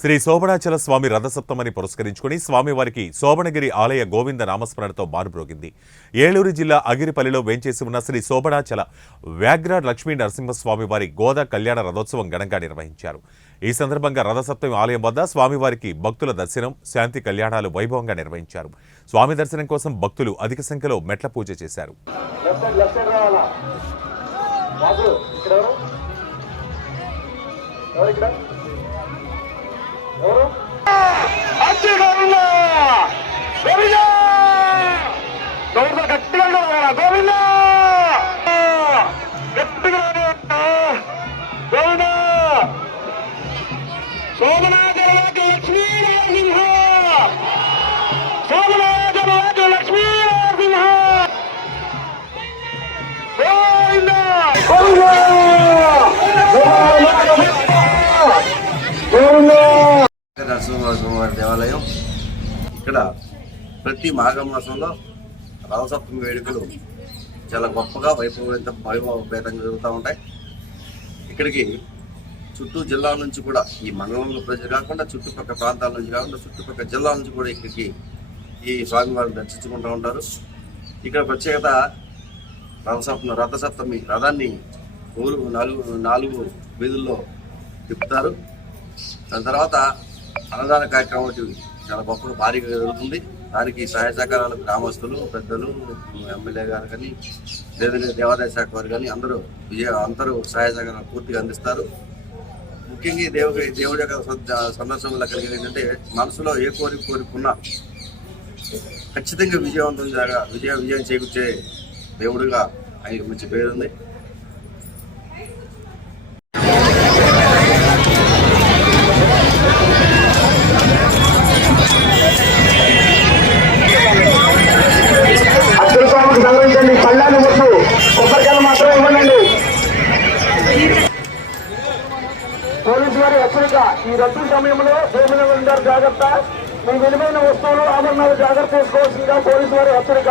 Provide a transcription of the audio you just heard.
శ్రీ శోభనాచల స్వామి రథసప్తమని పురస్కరించుకుని స్వామివారికి శోభనగిరి ఆలయ గోవింద నామస్మరణతో మారుమ్రోగింది ఏలూరు జిల్లా అగిరిపల్లిలో వేంచేసి ఉన్న శ్రీ శోభనాచల వ్యాఘ్ర లక్ష్మీ నరసింహస్వామివారి గోదా కళ్యాణ రథోత్సవం ఘనంగా నిర్వహించారు. ఈ సందర్భంగా రథసప్తమి ఆలయం వద్ద స్వామివారికి భక్తుల దర్శనం శాంతి కళ్యాణాలు వైభవంగా నిర్వహించారు. స్వామి దర్శనం కోసం భక్తులు అధిక సంఖ్యలో మెట్ల పూజ చేశారు. ఇక్కడ? గోవింద గోవింద గోవింద గట్టిగా రావాలా గోవింద గట్టిగా రావాలా. గోవింద సోమనాథరాజు లక్ష్మీ నరసింహస్వామి దేవాలయం. ఇక్కడ ప్రతి మాఘమాసంలో రథసప్తమి వేడుకలు చాలా గొప్పగా వైభవంత వైభవపేతంగా జరుగుతూ ఉంటాయి. ఇక్కడికి చుట్టూ జిల్లాల నుంచి కూడా ఈ మండలంలో ప్రజలు కాకుండా చుట్టుపక్కల ప్రాంతాల నుంచి కాకుండా చుట్టుపక్కల జిల్లాల నుంచి కూడా ఇక్కడికి ఈ స్వామివారిని దర్శించుకుంటూ ఉంటారు. ఇక్కడ ప్రత్యేకత రథసప్తమి రథసప్తమి రథాన్ని ఊరు నాలుగు నాలుగు వీధుల్లో తిప్పుతారు. దాని తర్వాత అన్నదాన కార్యక్రమం ఒకటి చాలా గొప్పగా భారీగా జరుగుతుంది. దానికి సహాయ సహకారాలు గ్రామస్తులు పెద్దలు ఎమ్మెల్యే గారు కానీ లేదంటే దేవాదాయ శాఖ వారు కానీ అందరూ విజయ అందరూ సహాయ సహకారాలు పూర్తిగా అందిస్తారు. ముఖ్యంగా దేవుడి దేవు దేవుడి యొక్క సంద- సందర్శనంలో కలిగేది ఏంటంటే మనసులో ఏ కోరిక కోరుకున్నా ఖచ్చితంగా విజయవంతం జరగ విజయ విజయం చేకూర్చే దేవుడిగా ఆయనకి మంచి పేరుంది. వారి హెచ్చరిక ఈ రద్దు సమయంలో భూముల వెండర్ జాగ్రత్త మీ విలువైన వస్తువులు ఆభరణాలు జాగ్రత్త తీసుకోవాల్సిందిగా పోలీసు వారి హెచ్చరిక